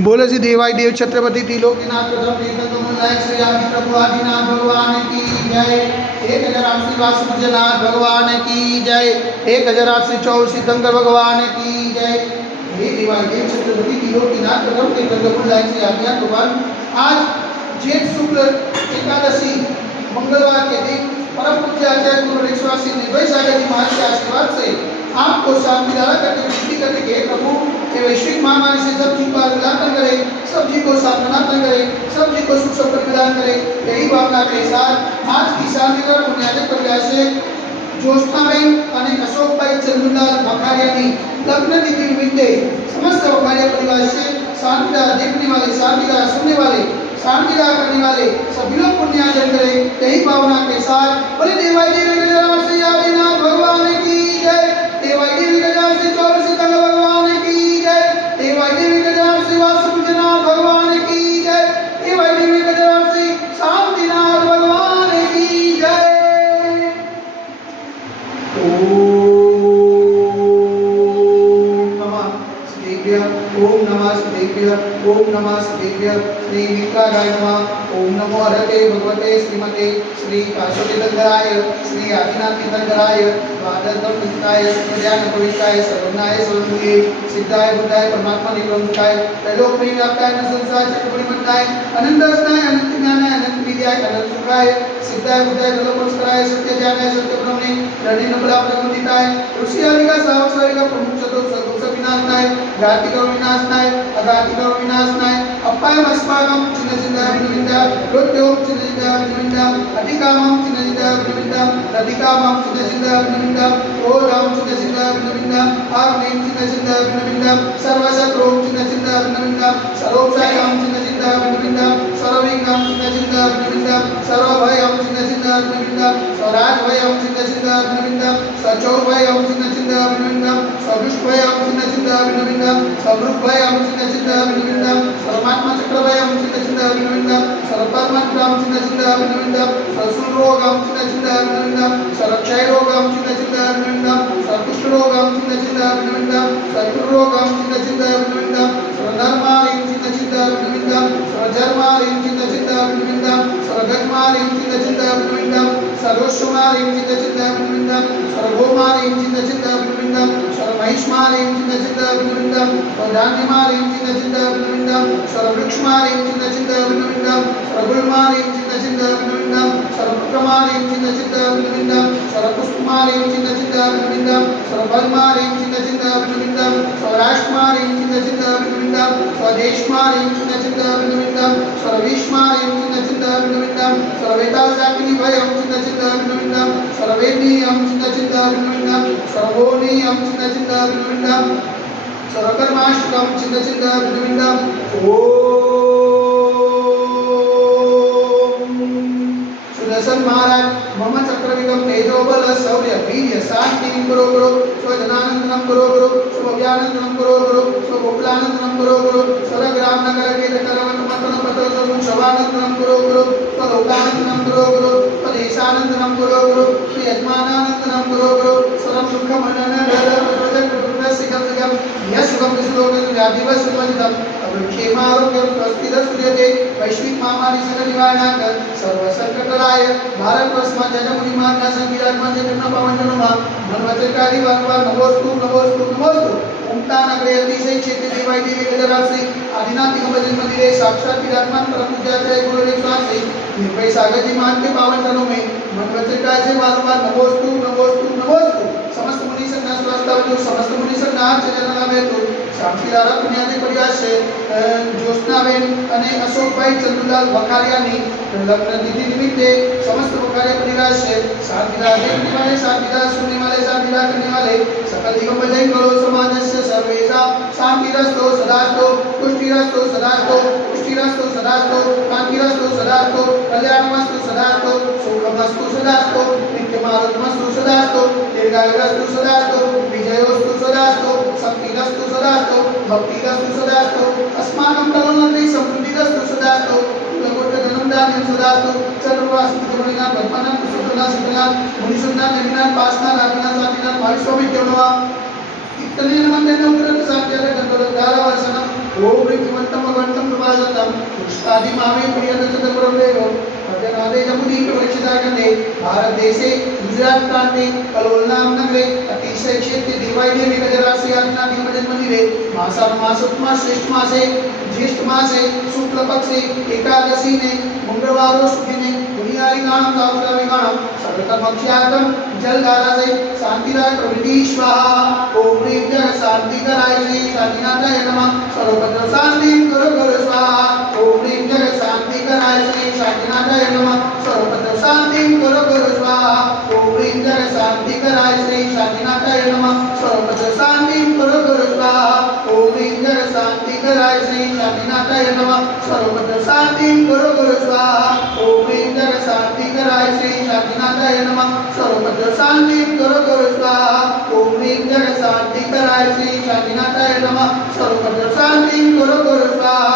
बोले श्री देवाई देव छत्रपति त्रिलोकीनाथ प्रथम तीर्थंकमलायक श्री आदि प्रभु आदिनाथ भगवान की जय। 1080 वासुदेवनाथ भगवान की जय। 1084 सिद्धंकर भगवान की जय। हे देवाई देव छत्रपति त्रिलोकीनाथ प्रथम तीर्थंकमलायक श्री आदिनाथ भगवान, आज जेठ शुक्ल एकादशी मंगलवार के दिन परम पूज्य आचार्य गुरु रेखवासी निर्भय सागर जी महाराज के आशीर्वाद से आपको शांति दारा करके विनती करने के प्रभु के वैश्विक महामारी से सब जी को निराकरण करे, सब जी को साधनात्मक करे, सब जी को सुख संपत्ति प्रदान करे। यही भावना के साथ आज की शांति दारा पुण्याजक परिवार से ज्योत्सनाबेन અને અશોકભાઈ ચંદુલાલ વખારિયાની લગ્ન तिथि निमित्ते समस्त वखारिया परिवार से शांति देखने वाले, शांति सुनने वाले, शांति करने वाले सभी लोग पुण्यार्जन करें। यही भावना के साथ बोले देवाई देवी गजानन श्री आदिनाथ भगवान की जय। देवाई देवी गजानन श्री 24 सिद्धंकर भगवान की जय। देवाई देवी गजानन श्री वासुदेवनाथ भगवान की जय। देवाई देवी गजानन श्री शांतिनाथ भगवान की जय। ओम नमः शिवाय। ओम नमः शिवाय। श्री मित्राय नमः। ओम नमो हरते भगवते श्रीमते श्री काशोतीर्थंकराय श्री आदिनाथ तीर्थंकराय द्वादशदंताय ज्ञान पवित्राय सर्वज्ञाय सर्वज्ञे सिद्धाय बुद्धाय परमात्मा निरंजनाय त्रैलोक में व्याप्ताय संसार चक्रपरिमंताय अनंत अस्ताय अनंत ज्ञानाय अनंत विद्याय अनंत सुखाय सिद्धाय बुद्धाय त्रैलोकस्कराय सत्य ज्ञानाय सत्य ब्रह्मणे रणिन बला प्रमुदिताय ऋषि आदि का सावक सारी का प्रमुख चतुर्थ सदुष विनाशनाय घाति का विनाशनाय अघाति का विनाशनाय अपाय अस्माकं चिन्ह चिन्ह विनिविदा रोत्यों चिन्ह चिन्ह विनिविदा अधिकामं चिन्ह चिन्ह विनिविदा अधिकामं चिन्ह चिन्ह विनिविदा ओराम चिन्ह चिन्ह विनिविदा आग्नेय चिन्ह चिन्ह विनिविदा सर्वशत्रुं चिन्ह चिन्ह विनिविदा सर्वोपचायं चिन्ह चिन्ह विनिविदा सर्वविघ्नं चिन्ह चिन्ह विनिविदा सर्वभयं चिन्ह चिन्ह विनिविदा स्वराजभयं चिन्ह चिन्ह विनिविदा सचौभयं चिन्ह चिन्ह विनिविदा सदुष्भयं चिन्ह चिन्ह विनिविदा समृद्धभयं चिन्ह चिन्ह विनिविदा सर्वात्मा चक्रभयं चिन्ह चिन्ह विनिविदा सर्वकर्मक्रम चिन्ह चिन्ह विनिविदा सर्वसुरोगं चिन्ह चिन्ह विनिविदा सर्वक्षयरोगं चिन्ह चिन्ह विनिविदा सर्वकुष्ठरोगं चिन्ह चिन्ह विनिविदा सर्वरोगं चिन्ह चिन्ह विनिविदा सर्वधर्मारिं चिन्ह चिन्ह विनिविदा सर्वजर्मारिं चिन्ह चिन्ह विनिविदा सर्वगजमारिं चिन्ह चिन्ह विनिविदा सर्वोषमारिं चिन्ह चिन्ह विनिविदा सर्वगोमारिं चिन्ह चिन्ह विनिविदा सर्वमहिष्मारिं चिन्ह चिन्ह विनिविदा सर्वधान्यमारिं चिन्ह चिन्ह विनिविदा सर्ववृक्षमारिं चिन्ह चिन्ह विनिविदा सर्वगुलमारिं चिन्ह चिन्ह विनिविदा सर्वपुत्रमारिं चिन्ह चिन्ह विनिविदा सर्वपुष्पमारिं चिन्ह चिन्ह विनिविदा सर्वबलमारिं चिन्ह चिन्ह विनिविदा सर्वराष्ट्रमारिं चिन्ह चिन्ह विनिविदा स्वदेशमारिं चिन्ह चिन्ह विनिविदा सर्वविश्वमारिं चिन्ह चिन्ह विनिविदा सर्ववेदासाकिनीभयं चिन्ह चिन्ह विनिविदा सर्ववेदनीयं चिन्ह चिन्ह विनिविदा सर्वोनीयं चिन्ह चिन्ह विनिविदा सर्वकर्माष्टकं चिन्ह चिन्ह विनिविदा सुदर्शन महाराज मम चक्रविगम तेजोबल शौर्य वीर्य शांति गुरु गुरु स्वजनानंदनम गुरु गुरु स्वभव्यानंदनम गुरु गुरु स्वगोकुलानंदनम गुरु गुरु स्वरग्राम नगर के करवट मतन पतोज शवानंदनम गुरु गुरु स्वलोकानंदनम गुरु गुरु स्वदेशानंदनम गुरु गुरु यजमानानंदनम गुरु गुरु स्वरम सुख मनन धर प्रजक सिगम सिगम यशुगम विश्लोक व्याधिवश सुमजितम क्षेमारोग्य स्वस्थिर सूर्यते वैश्विक महामारी सक निवारणाक सर्व संकटराय भारतवर्ष में जजमुनि मान्य संविधान में जगन्ना पवन जनुमा मनवचकारी वारंवार नमोस्तु नमोस्तु नमोस्तु उमटा नगरे अतिशय क्षेत्र देवाई देवी गजराश्री आदिनाथ दिगंबर मंदिरे साक्षात विराजमान परम पूज्याचार्य गुरु रेखवासी निर्भय सागर जी महान के पावन जनों में मनवचकारी से वारंवार नमोस्तु नमोस्तु नमोस्तु समस्त मुनि संघ स्वास्थ्य समस्त मुनि संघ चरण में तो शांति दारा पुण्याजी परिवार से ज्योत्सनाबेन અને અશોકભાઈ ચંદુલાલ વખારિયાની લગ્ન तिथि निमित्ते समस्त वखारिया परिवार से शांतिदा देखने वाले, शांतिदा सुनने वाले, शांतिदा करने वाले सकल दिगंबर जैन करो समाजस्य सर्वेषां शांतिरस्तो सदास्तो पुष्टिरस्तो सदास्तो पुष्टिरस्तो सदास्तो कांतिरस्तो सदास्तो कल्याणमस्तु सदास्तो सुखमस्तु सदास्तो नित्यमारोग्यमस्तु सदास्तो दीर्घायुरस्तु सदास्तो विजयोस्तु सदास्तो शक्तिरस्तु सदास्तो भक्तिरस्तु सदास्तो अस्माकं तरुणत्री समृद्धिरस्तु सदास्तो लगोट धनंदान सदास्तो चंद्रवासी जमनिनाथ ब्रह्मनाथ सुत्रनाथ सिद्धनाथ मुनिसुनाथ नवीनाथ पासनाथ रामनाथ स्वामीनाथ भाविस्वामी देवनवा इतने नमन देने उग्र साध्य गंधर्व धारा वर्षण ओम ऋतिवंतं भगवन्तं प्रभासतं पुष्पादि मामे प्रियदशतपुरदेव भजनादे जमुदीप वृक्षदागन्धे भारतदेशे गुजरात प्रान्ते कलोलनाम नगरे अतिशय क्षेत्रे देवायदेवी गजरास्य यातना भीमजन्मदिने मासानुमासोत्मा श्रेष्ठ मासे ज्येष्ठ मासे शुक्ल पक्षे एकादशी ने मंगलवार सुदिने पुण्यारिकाणं सावकारिकाणं सर्वकर्मख्यातं जलधारा से शांतिराय प्रवृत्ति स्वाहा ओम ह्रीं जग शांतिकराय श्री शांतिनाथाय नमः सर्वभद्र शांति गुरु गुरु स्वाहा ओम ह्रीं जग शांतिकराय श्री शांतिनाथाय नमः सर्वभद्र शांति गुरु गुरु स्वाहा ओम ह्रीं जग शांतिकराय श्री शांतिनाथाय नमः सर्वभद्र शांति गुरु गुरु स्वाहा ओम ह्रीं जग शांतिकराय श्री शांतिनाथाय नमः सर्वभद्र शांति गुरु गुरु स्वाहा ओम ह्रीं जग शांतिकराय श्री शांतिनाथाय नमः सर्वभद्र शांति गुरु गुरु स्वाहा ओम ह्रीं जग शांतिकराय श्री शांतिनाथाय नमः सर्वभद्र शांति गुरु गुरु स्वाहा